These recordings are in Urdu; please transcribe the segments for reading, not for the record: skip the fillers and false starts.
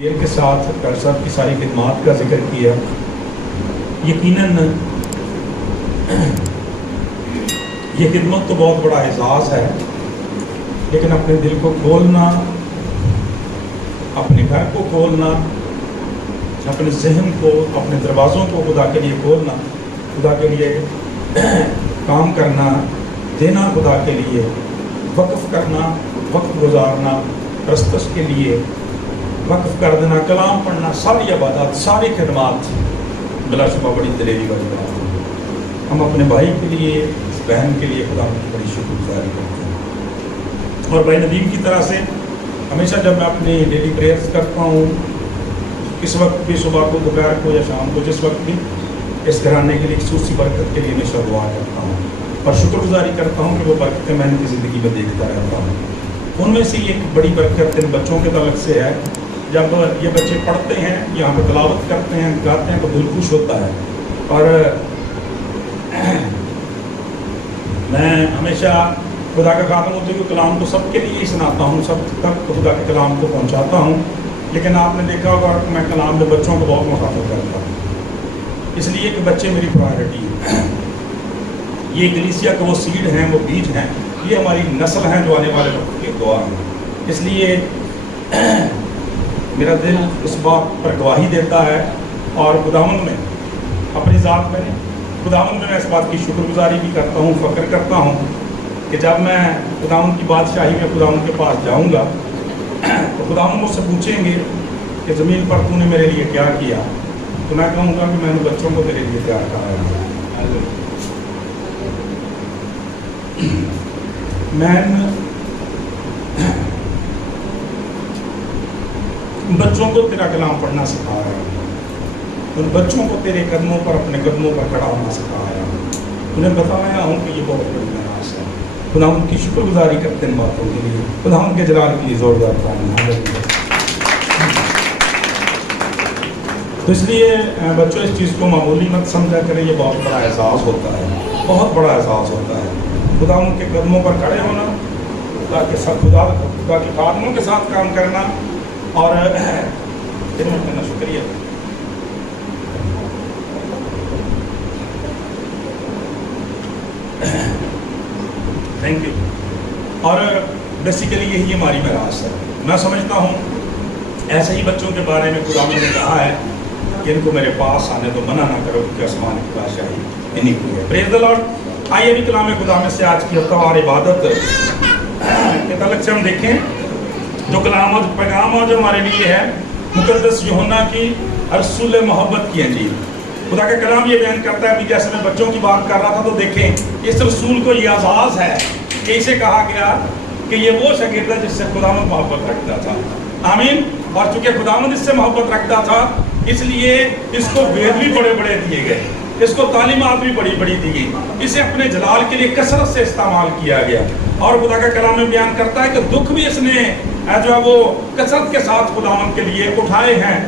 کے ساتھ ڈاکٹر صاحب کی ساری خدمات کا ذکر کیا. یقیناً یہ خدمت تو بہت بڑا اعزاز ہے، لیکن اپنے دل کو کھولنا، اپنے گھر کو کھولنا، اپنے ذہن کو، اپنے دروازوں کو خدا کے لیے کھولنا، خدا کے لیے کام کرنا، دینا، خدا کے لیے وقف کرنا، وقت گزارنا، پرستش کے لیے وقف کر دینا، کلام پڑھنا، ساری عبادات، ساری خدمات بلا شبہ بڑی دلیری والی بات ہے. ہم اپنے بھائی کے لیے، اس بہن کے لیے خدا کی بڑی شکر گزاری کرتے ہیں. اور بھائی ندیم کی طرح سے ہمیشہ جب میں اپنی ڈیلی پریئرز کرتا ہوں، کس وقت بھی، صبح کو، دوپہر کو یا شام کو، جس وقت بھی، اس گھرانے کے لیے خصوصی برکت کے لیے ہمیشہ دعا کرتا ہوں اور شکر گزاری کرتا ہوں کہ وہ برکتیں میں ان کی زندگی میں دیکھتا رہتا ہوں. ان میں سے ایک بڑی برکت ان بچوں کے تعلق سے ہے. جب یہ بچے پڑھتے ہیں، یہاں پہ تلاوت کرتے ہیں، گاتے ہیں، تو دل خوش ہوتا ہے. اور میں ہمیشہ خدا کا خادم ہوتے ہوئے کلام کو سب کے لیے ہی سناتا ہوں، سب تک خدا کے کلام کو پہنچاتا ہوں. لیکن آپ نے دیکھا ہوگا کہ میں کلام میں بچوں کو بہت مخاطب کرتا ہوں، اس لیے کہ بچے میری پرائرٹی ہے. یہ کلیسیا کا وہ سیڈ ہیں، وہ بیج ہیں، یہ ہماری نسل ہیں جو آنے والے وقت کی دعا ہیں. اس لیے میرا دل اس بات پر گواہی دیتا ہے، اور خداوند میں اپنی ذات میں خداوند میں اس بات کی شکر گزاری بھی کرتا ہوں، فخر کرتا ہوں کہ جب میں خداوند کی بادشاہی میں خداوند کے پاس جاؤں گا تو خداوند مجھ سے پوچھیں گے کہ زمین پر تو نے میرے لیے کیا کیا، تو میں کہوں گا کہ میں نے بچوں کو تیرے لیے تیار کرایا. میں بچوں کو تیرا کلام پڑھنا سکھایا، ان بچوں کو تیرے قدموں پر، اپنے قدموں پر کھڑا ہونا سکھایا. انہیں بتایا ہوں کہ یہ بہت بڑی میراث ہے. خدا ان کی شکر گزاری کرتے ہیں باتوں کے لیے. خدا ان کے جلال کے لیے زوردار تعریف. تو اس لیے بچوں اس چیز کو معمولی مت سمجھا کریں، یہ بہت بڑا اعزاز ہوتا ہے، بہت بڑا اعزاز ہوتا ہے. خدا ان کے قدموں پر کھڑے ہونا، خدا کے ساتھ، خدا کے خادموں کے ساتھ کام کرنا اور خدمت کرنا. شکریہ. Thank you. اور بیسیکلی یہی ہماری میراث ہے. میں سمجھتا ہوں ایسے ہی بچوں کے بارے میں خدا نے کہا ہے کہ ان کو میرے پاس آنے تو منع نہ کرو کیونکہ آسمان کی بادشاہی انہیں کی ہے. پریز دی لارڈ. آئیے بھی کلام خدا میں سے آج کی ہفتہ وار عبادت کے تعلق سے ہم دیکھیں جو کلام آج، پیغام آج ہمارے لیے ہے مقدس یوحنا کی رسول محبت کی انجیل. خدا کا کلام یہ بیان کرتا ہے. ابھی جیسے میں بچوں کی بات کر رہا تھا تو دیکھیں اس رسول کو یہ اعزاز ہے کہ اسے کہا گیا کہ یہ وہ شاگرد ہے جس سے خداوند محبت رکھتا تھا. آمین. اور چونکہ خداوند اس سے محبت رکھتا تھا اس لیے اس کو وید بھی بڑے بڑے دیے گئے، اس کو تعلیمات بھی بڑی بڑی دی گئی، اسے اپنے جلال کے لیے کثرت سے استعمال کیا گیا. اور خدا کا کلام میں بیان کرتا ہے کہ دکھ بھی اس نے جو ہے وہ کثرت کے ساتھ خداوند کے لیے اٹھائے ہیں.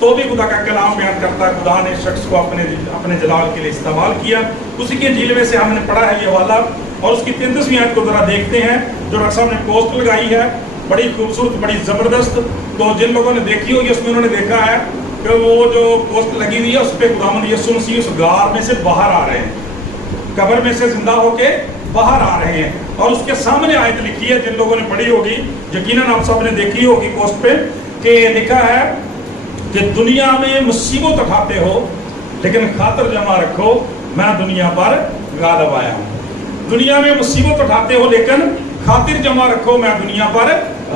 تو بھی خدا کا کلام بیان کرتا ہے خدا نے شخص کو اپنے جلال کے لیے استعمال کیا. اسی کے انجیل میں سے ہم نے پڑھا ہے یہ والا، اور اس کی 33ویں آیت کو ذرا دیکھتے ہیں جو ڈاکٹر صاحب نے پوسٹ لگائی ہے. بڑی خوبصورت، بڑی زبردست. تو جن لوگوں نے دیکھی ہوگی اس میں انہوں نے دیکھا ہے کہ وہ جو پوسٹ لگی ہوئی ہے اس پہ خداوند یسوع مسیح اس غار میں سے باہر آ رہے ہیں، قبر میں سے زندہ ہو کے باہر آ رہے ہیں. اور اس کے سامنے آیت لکھی ہے، جن لوگوں نے پڑھی ہوگی یقیناً آپ سب نے دیکھی ہوگی پوسٹ پہ، کہ لکھا ہے کہ دنیا میں مصیبت اٹھاتے ہو لیکن خاطر جمع رکھو میں دنیا پر غالب آیا ہوں. دنیا میں مصیبت اٹھاتے ہو لیکن خاطر جمع رکھو میں دنیا پر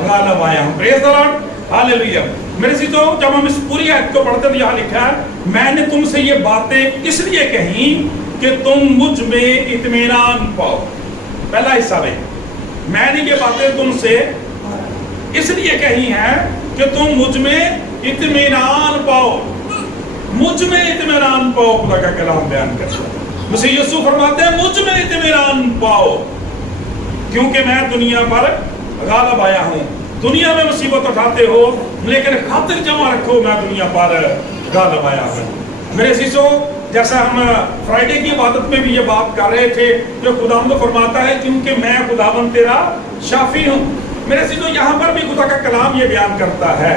غالب آیا ہوں. پریز دی لارڈ. ہاللیلویہ. میرے سیدھو جب ہم اس پوری آیت کو پڑھتے تو یہاں لکھا ہے میں نے تم سے یہ باتیں اس لیے کہیں کہ تم مجھ میں اطمینان پاؤ. پہلا حصہ ہے میں نے یہ باتیں تم سے اس لیے کہی ہیں کہ تم مجھ میں اطمینان پاؤ. مجھ میں اطمینان پاؤ. خدا کا کلام بیان کرتا ہے. مسیح یسوع فرماتے ہیں مجھ میں اطمینان پاؤ کیونکہ میں دنیا پر غالب آیا ہوں. دنیا میں مصیبت اٹھاتے ہو لیکن خاطر جمع رکھو میں دنیا پر غالب آیا ہوں. میرے عزیزو جیسا ہم فرائیڈے کی عبادت میں بھی یہ بات کر رہے تھے جو خداوند فرماتا ہے کیونکہ میں خداوند تیرا شافی ہوں. میرے عزیزو یہاں پر بھی خدا کا کلام یہ بیان کرتا ہے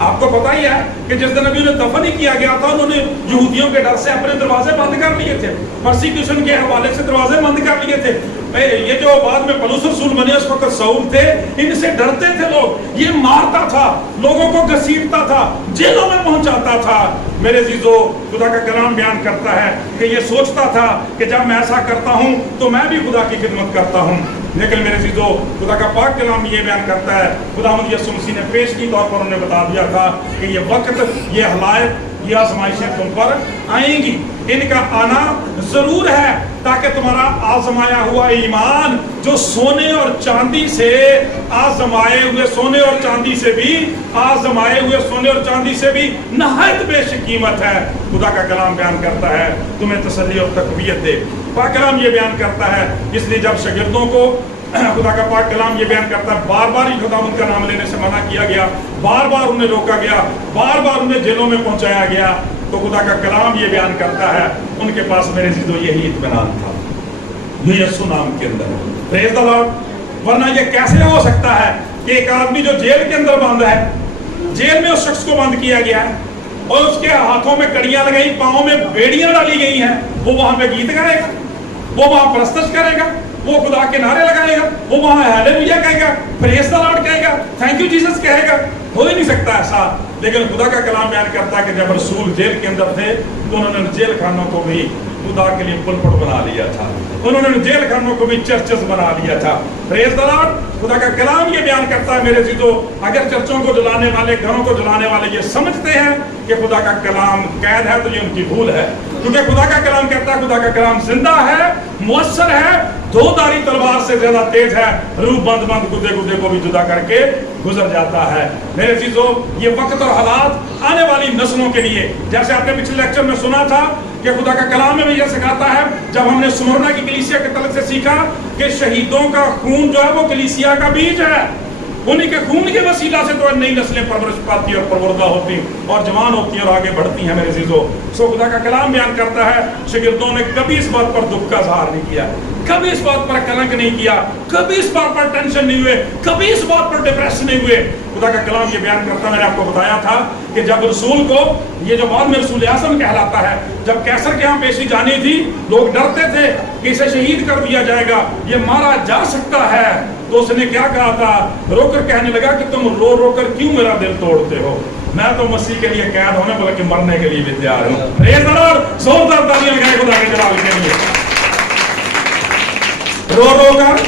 آپ کو پتا ہی ہے کہ جس دن ابھی انہیں دفن ہی کیا گیا تھا انہوں نے یہودیوں کے ڈر سے اپنے دروازے بند کر لیے تھے، پرسیکیوشن کے حوالے سے دروازے بند کر لیے تھے۔ یہ جو بعد میں پولس رسول بنے اس وقت ساؤل تھے، ان سے ڈرتے تھے لوگ، یہ مارتا تھا، لوگوں کو گھسیٹتا تھا، جیلوں میں پہنچاتا تھا۔ میرے عزیزو، خدا کا کلام بیان کرتا ہے کہ یہ سوچتا تھا کہ جب میں ایسا کرتا ہوں تو میں بھی خدا کی خدمت کرتا ہوں، لیکن میرے عزیزو خدا کا پاک کلام یہ بیان کرتا ہے، خداوند یسوع مسیح نے پیشگی طور پر انہیں بتا دیا تھا کہ یہ وقت، یہ حالات، یہ آزمائشیں تم پر آئیں گی، ان کا آنا ضرور ہے تاکہ تمہارا آزمایا ہوا ایمان جو سونے اور چاندی سے آزمائے ہوئے سونے اور چاندی سے بھی آزمائے ہوئے سونے اور چاندی سے بھی نہایت بیش قیمت ہے۔ خدا کا کلام بیان کرتا ہے تمہیں تسلی اور تقویت دے۔ پاک کلام یہ بیان کرتا ہے، اس لیے جب شاگردوں کو خدا کا پاک کلام یہ بیان کرتا ہے بار بار ہی خدا ان کا نام لینے سے منع کیا گیا، بار بار انہیں روکا گیا، بار بار انہیں جیلوں میں پہنچایا گیا، تو خدا کا کلام یہ بیان کرتا ہے ان کے پاس میرے عزیزو یہی اطمینان تھا جو یسوع نام کے اندر ہے۔ پریز دی لارڈ۔ ورنہ یہ کیسے ہو سکتا ہے کہ ایک آدمی جو جیل کے اندر بند ہے، جیل میں اس شخص کو بند کیا گیا ہے اور اس کے ہاتھوں میں کڑیاں لگائی، پاؤں میں بیڑیاں ڈالی گئی ہیں، وہ وہاں پہ گیت کرے گا، وہ وہاں پرستش کرے گا، وہ خدا کے نعرے لگائے گا، وہ وہاں ہیلیلویا کہے گا، پریز دی لارڈ کہے گا، تھینک یو جیسس کہے گا؟ ہو ہی نہیں سکتا ایسا۔ لیکن خدا کا کلام بیان کرتا ہے کہ جب رسول جیل کے اندر تھے تو انہوں نے جیل خانوں کو بھی خدا کے لیے پلپٹ بنا لیا تھا، انہوں نے جیل خانوں کو بھی چرچز بنا لیا تھا۔ پریز دی لارڈ۔ خدا کا کلام یہ بیان کرتا ہے میرے عزیزو، اگر چرچوں کو جلانے والے، گھروں کو جلانے والے یہ سمجھتے ہیں کہ خدا کا کلام قید ہے تو یہ ان کی بھول ہے، کیونکہ خدا کا کلام کہتا ہے خدا کا کلام زندہ ہے، مؤثر ہے، دو دھاری تلوار سے زیادہ تیز ہے، روح بند بند گدے گدے کو بھی جدا کر کے گزر جاتا ہے۔ میرے عزیزو، یہ وقت اور حالات آنے والی نسلوں کے لیے، جیسے آپ نے پچھلے لیکچر میں سنا تھا کہ خدا کا کلام میں یہ سکھاتا ہے، جب ہم نے سمرنا کی کلیسیا کے تعلق سے سیکھا کہ شہیدوں کا خون جو ہے وہ کلیسیا کا بیج ہے، انہی کے خون کے وسیلہ سے تو نئی نسلیں پرورش پاتی اور پروردہ ہوتی اور جوان ہوتی اور آگے بڑھتی ہیں۔ میرے عزیزو، سو خدا کا کلام بیان کرتا ہے شاگردوں نے کبھی اس بات پر دکھ کا اظہار نہیں کیا، کبھی اس بات پر کلنک نہیں کیا، کبھی اس بات پر ٹینشن نہیں ہوئے، کبھی اس بات پر ڈپریس نہیں ہوئے۔ خدا کا کلام یہ بیان کرتا ہے، میں نے آپ کو بتایا تھا کہ جب رسول کو، یہ جو بعد میں رسول اعظم کہلاتا ہے، جب کیسر کے ہاں پیشی جانی تھی، لوگ ڈرتے تھے کہ اسے شہید کر دیا جائے گا، یہ مارا جا سکتا ہے، تو اس نے کیا کہا تھا؟ رو کر کہنے لگا کہ تم رو رو کر کیوں میرا دل توڑتے ہو؟ میں تو مسیح کے لیے قید ہونے بلکہ مرنے کے لیے بھی تیار ہوں۔ پریز دی لارڈ۔ زوردار تالیاں لگائیں خدا کے جلال کے لیے۔ رو رو کر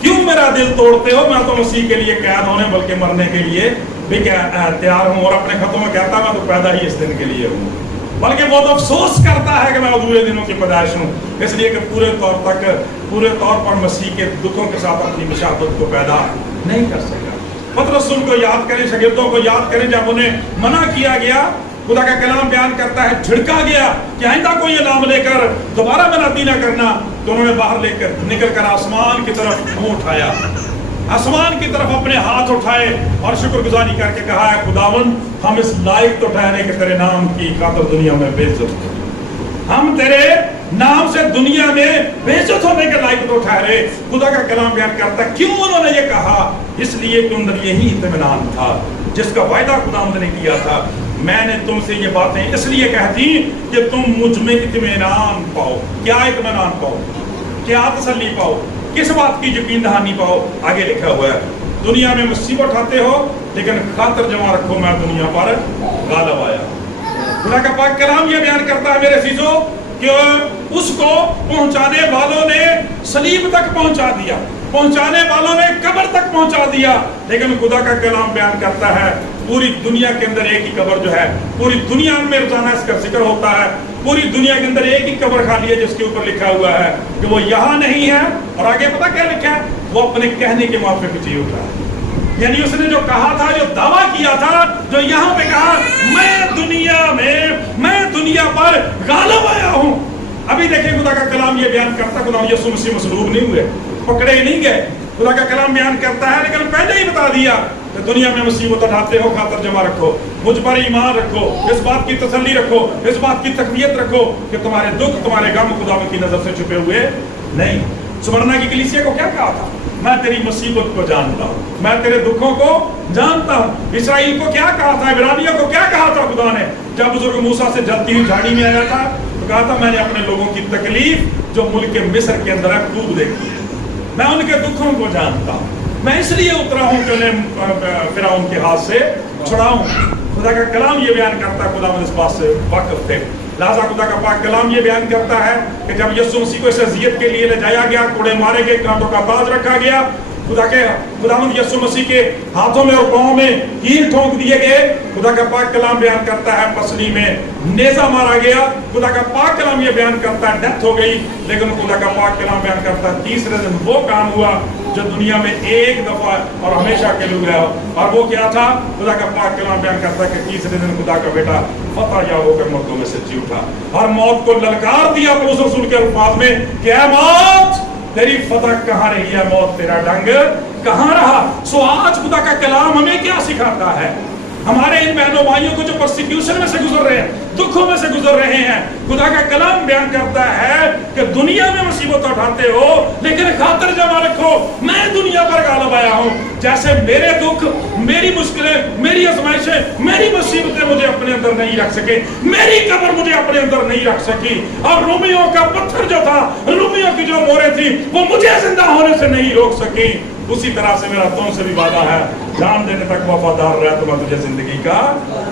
کیوں میرا دل توڑتے ہو؟ میں تو مسیح کے لیے قید ہونے بلکہ مرنے کے لیے بھی تیار ہوں، اور اپنے خطوں میں کہتا میں تو پیدا ہی اس دن کے لیے ہوں، بلکہ وہ تو افسوس کرتا ہے کہ میں ادھورے دنوں کی پیدائش ہوں، اس لیے کہ پورے طور پر مسیح کے دکھوں کے ساتھ اپنی بشارت کو پیدا نہیں کر سکا۔ پترس رسول کو یاد کریں، شاگردوں کو یاد کریں، جب انہیں منع کیا گیا، خدا کا کلام بیان کرتا ہے جھڑکا گیا کہ آئندہ کو یہ نام لے کر دوبارہ منعتی نہ کرنا، تو انہوں نے باہر لے کر نکل کر آسمان کی طرف منہ اٹھایا، آسمان کی طرف اپنے ہاتھ اٹھائے اور شکر گزاری کر کے کہا ہے خداوند، ہم اس لائق تو ٹھہرے کہ تیرے نام کی خاطر دنیا میں بے عزت ہو، ہم تیرے نام سے دنیا میں بے عزت ہونے کے لائق تو ٹھہرے۔ خدا کا کلام بیان کرتا ہے کیوں انہوں نے یہ کہا؟ اس لیے کہ اندر یہی اطمینان تھا جس کا وعدہ خداوند نے کیا تھا، میں نے تم سے یہ باتیں اس لیے کہتی کہ تم مجھ میں اطمینان پاؤ۔ کیا اطمینان پاؤ؟ کیا تسلی پاؤ؟ کس بات کی یقین دہانی پاؤ؟ آگے لکھا ہوا ہے دنیا میں مصیبت اٹھاتے ہو لیکن خاطر جمع رکھو میں دنیا پر غالب آیا۔ خدا کا پاک کلام یہ بیان کرتا ہے میرے عزیزو کہ اس کو پہنچانے والوں نے صلیب تک پہنچا دیا، پہنچانے والوں نے قبر تک پہنچا دیا، لیکن خدا کا کلام بیان کرتا ہے پوری دنیا کے اندر ایک ہی قبر جو ہے، پوری دنیا میں روزانہ اس کا ذکر ہوتا ہے، پوری دنیا کے اندر ایک ہی قبر خالی ہے جس کے اوپر لکھا ہوا ہے کہ وہ یہاں نہیں ہے، اور آگے پتہ کیا لکھا ہے؟ وہ اپنے کہنے کے موافق جی اٹھا ہے۔ یعنی اس نے جو کہا تھا، جو دعویٰ کیا تھا، جو یہاں پہ کہا میں دنیا پر غالب آیا ہوں۔ ابھی دیکھیں خدا کا کلام یہ بیان کرتا ہے خدا یسوع مسیح مصلوب نہیں ہوئے، پکڑے نہیں گئے، خدا کا کلام بیان کرتا ہے لیکن پہلے ہی بتا دیا کہ دنیا میں مصیبت اٹھاتے ہو خاطر جمع رکھو، مجھ پر ایمان رکھو، اس بات کی تسلی رکھو، اس بات کی تقویت رکھو کہ تمہارے دکھ، تمہارے غم خدا کی نظر سے چھپے ہوئے نہیں۔ سمرنا کی کلیسیا کو کیا کہا تھا؟ میں تیری مصیبت کو جانتا ہوں, میں تیرے دکھوں کو جانتا ہوں. اسرائیل کو کیا کہا تھا, عبرانیوں کو کیا کہا تھا خدا نے جب بزرگ موسیٰ سے جلتی ہوئی جھاڑی میں آیا تھا؟ تو کہا تھا میں نے اپنے لوگوں کی تکلیف جو ملک مصر کے اندر ہے خوب دیکھی ہے, میں ان کے دکھوں کو جانتا ہوں, میں اس لیے اترا ہوں کہ انہیں فرعون کے ہاتھ سے چھڑاؤں. خدا کا کلام یہ بیان کرتا ہے, خدا اس بات سے واقف تھے, لہٰذا خدا کا پاک کلام یہ بیان کرتا ہے کہ جب یسوع مسیح کو اس اذیت کے لیے لے جایا گیا, کوڑے مارے گئے, کانٹوں کا تاج رکھا گیا, خداوند یسوع مسیح کے ہاتھوں میں اور پاؤں میں کیل ٹھونک دیے گئے, خدا کا پاک کلام بیان کرتا ہے پسلی میں نیزہ مارا گیا. خدا کا پاک کلام یہ بیان کرتا ہے ڈیتھ ہو گئی, لیکن خدا کا پاک کلام بیان کرتا ہے تیسرے دن وہ کام ہوا جو دنیا میں ایک دفعہ اور ہمیشہ کے لیے ہوا, اور وہ کیا تھا؟ خدا کا پاک کلام بیان کرتا ہے کہ تیسرے دن خدا کا بیٹا فتح یا ہو کر مردوں میں سے جی اٹھا اور موت کو للکار دیا پولس رسول کے الفاظ میں کہ اے موت تیری فتح کہاں رہی ہے, موت تیرا ڈنگ کہاں رہا. سو آج خدا کا کلام ہمیں کیا سکھاتا ہے؟ ہمارے ان بہنوں بھائیوں کو جو پرسیکیوشن میں سے گزر رہے ہیں, دکھوں میں سے گزر رہے ہیں, خدا کا کلام بیان کرتا ہے کہ دنیا میں مصیبت اٹھاتے ہو لیکن خاطر جمع رکھو میں دنیا پر غالب آیا ہوں. جیسے میرے دکھ, میری مشکلیں, میری آزمائشیں, میری مصیبتیں مجھے اپنے اندر نہیں رکھ سکے, میری قبر مجھے اپنے اندر نہیں رکھ سکی, اور رومیوں کا پتھر جو تھا, رومیوں کی جو موریں تھی وہ مجھے زندہ ہونے سے نہیں روک سکی. اسی طرح سے میرا تم سے بھی وعدہ ہے, جان دینے تک وفادار رہ تو میں تجھے زندگی کا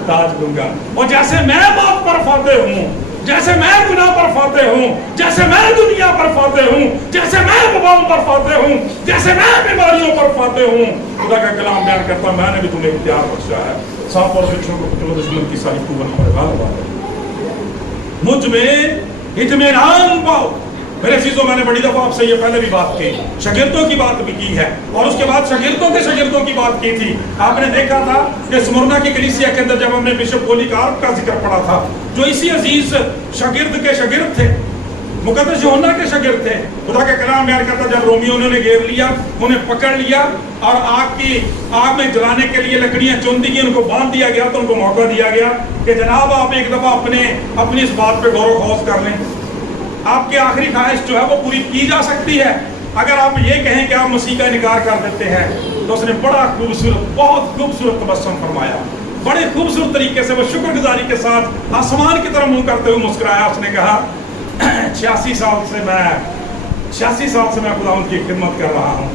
تاج دوں گا. اور جیسے میں موت پر فاتح ہوں, جیسے میں گناہ پر فاتح ہوں, جیسے میں دنیا پر فاتح ہوں, جیسے میں وباؤں پر فاتح ہوں, جیسے میں بیماریوں پر فاتح ہوں, خدا کا کلام بیان کرتا میں نے بھی تمہیں اختیار بخشا ہے. سانپ اور بچھو کو قتل و دشمن کی ساری قوت ہمارے غالب آ گئی. مجھ میں اطمینان پاؤ. میرے عزیزوں, میں نے بڑی دفعہ آپ سے یہ پہلے بھی بات کی, شاگردوں کی بات بھی کی ہے, اور اس کے بعد شاگردوں کے شاگردوں کی بات کی تھی. آپ نے دیکھا تھا کہ سمرنا کی کلیسیا کے اندر جب ہم نے بشپ پولیکارپ کا ذکر پڑھا تھا, جو اسی عزیز شاگرد کے شاگرد تھے, مقدس یوحنا کے شاگرد تھے. خدا کا کلام بیان کرتا جب رومیوں نے گھیر لیا, انہیں پکڑ لیا اور آگ میں جلانے کے لیے لکڑیاں چن دی گئی, ان کو باندھ دیا گیا, تو ان کو موقع دیا گیا کہ جناب آپ ایک دفعہ اپنی اس بات پہ غور و خوض کر لیں, آپ کی آخری خواہش جو ہے وہ پوری کی جا سکتی ہے. اگر آپ یہ کہیں کہ آپ مسیح کا انکار کر دیتے ہیں, تو اس نے بڑا خوبصورت, بہت خوبصورت تبسم فرمایا, بڑے خوبصورت طریقے سے وہ شکر گزاری کے ساتھ آسمان کی طرف منہ کرتے ہوئے مسکرایا. اس نے کہا 86 سال سے میں خداوند کی خدمت کر رہا ہوں,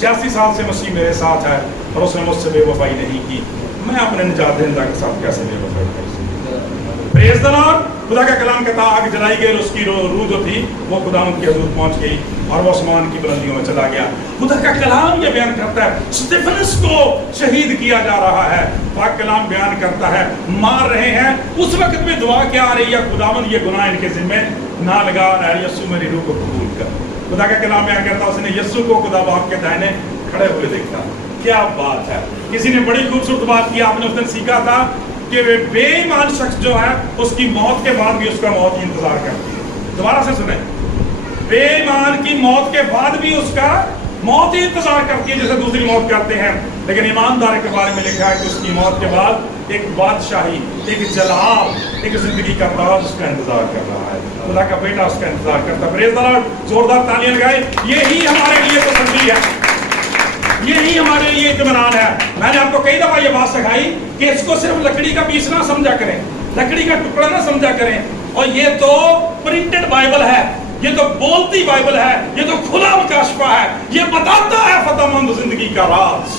86 سال سے مسیح میرے ساتھ ہے, اور اس نے مجھ سے بے وفائی نہیں کی, میں اپنے نجات دہندہ کے ساتھ کیسے بے وفائی کر سکتا. پریز دی لارڈ. خدا کا کلام کہتا آگ جلائی گئی, اور اس کی روح جو تھی وہ خداوند کے حضور پہنچ گئی, اور وہ آسمان کی بلندیوں میں چلا گیا. خدا کا کلام یہ بیان کرتا ہے اسطیفنس کو شہید کیا جا رہا ہے. پاک کلام بیان کرتا ہے مار رہے ہیں, اس وقت میں دعا کیا آ رہی ہے, خداوند یہ گناہ ان کے ذمے نہ لگا, اے یسوع میری روح کو قبول کر. خدا کا کلام بیان کرتا ہے اس نے یسوع کو خدا باپ کے دائنے کھڑے ہوئے دیکھا. کیا بات ہے. کسی نے بڑی خوبصورت بات کی, آپ نے اس دن سیکھا تھا کہ بے ایمان شخص جو ہے اس کی موت کے بعد بھی اس کا موت ہی انتظار کرتی ہے. دوبارہ سے سنیں, بے ایمان کی موت کے بعد بھی اس کا موت ہی انتظار کرتی ہے جیسے دوسری موت کرتے ہیں, لیکن ایماندار کے بارے میں لکھا ہے کہ اس کی موت کے بعد ایک بادشاہی, ایک جلال, ایک زندگی کا تاج اس کا انتظار کر رہا ہے. خدا کا بیٹا اس کا انتظار کرتا ہے. پریز دی لارڈ. زوردار تالیاں لگائیں. یہی ہمارے لیے تسلی ہے, یہی ہمارے لیے اطمینان ہے. میں نے آپ کو کئی دفعہ یہ بات سکھائی کہ اس کو صرف لکڑی کا پیس نہ سمجھا کریں, لکڑی کا ٹکڑا نہ سمجھا کریں, اور یہ تو پرنٹڈ بائبل ہے, یہ تو بولتی بائبل ہے, یہ تو کھلا مکاشفہ ہے, یہ بتاتا ہے فتح مند زندگی کا راز.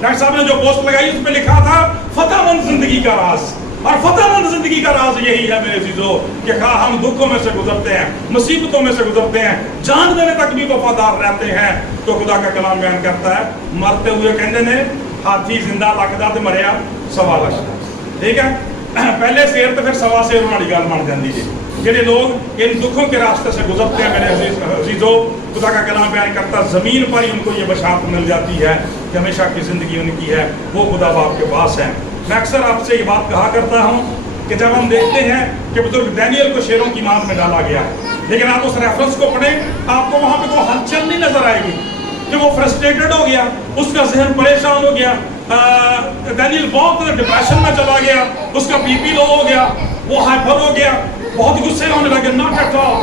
ڈاکٹر صاحب نے جو پوسٹ لگائی اس پہ لکھا تھا فتح مند زندگی کا راز, اور فتح مند زندگی کا راز یہی ہے میرے عزیزو کہ خواہ ہم دکھوں میں سے گزرتے ہیں, مصیبتوں میں سے گزرتے ہیں, جان دینے تک بھی وفادار رہتے ہیں, تو خدا کا کلام بیان کرتا ہے مرتے ہوئے کہندے نے ہاتھی زندہ لکدا تے مریا 1.25 لاکھ. ٹھیک ہے, پہلے شیر تو پھر 1.25 شیر والی گل بن جاندی ہے. جڑے لوگ ان دکھوں کے راستے سے گزرتے ہیں میرے عزیزو, خدا کا کلام بیان کرتا زمین پر ہی ان کو یہ بشارت مل جاتی ہے کہ ہمیشہ کی زندگی ان کی ہے, وہ خدا باپ کے پاس ہے. میں اکثر آپ سے یہ بات کہا کرتا ہوں کہ جب ہم دیکھتے ہیں کہ بزرگ دانیل کو شیروں کی ماند میں ڈالا گیا, لیکن آپ اس ریفرنس کو پڑھیں, آپ کو وہاں پہ کوئی ہلچل نہیں نظر آئے گی کہ وہ فرسٹریٹڈ ہو گیا, اس کا ذہن پریشان ہو گیا, دانیل بہت ڈپریشن میں چلا گیا, اس کا بی پی لو ہو گیا, وہ ہائپر ہو گیا, بہت غصے ہونے لگے. Not at all,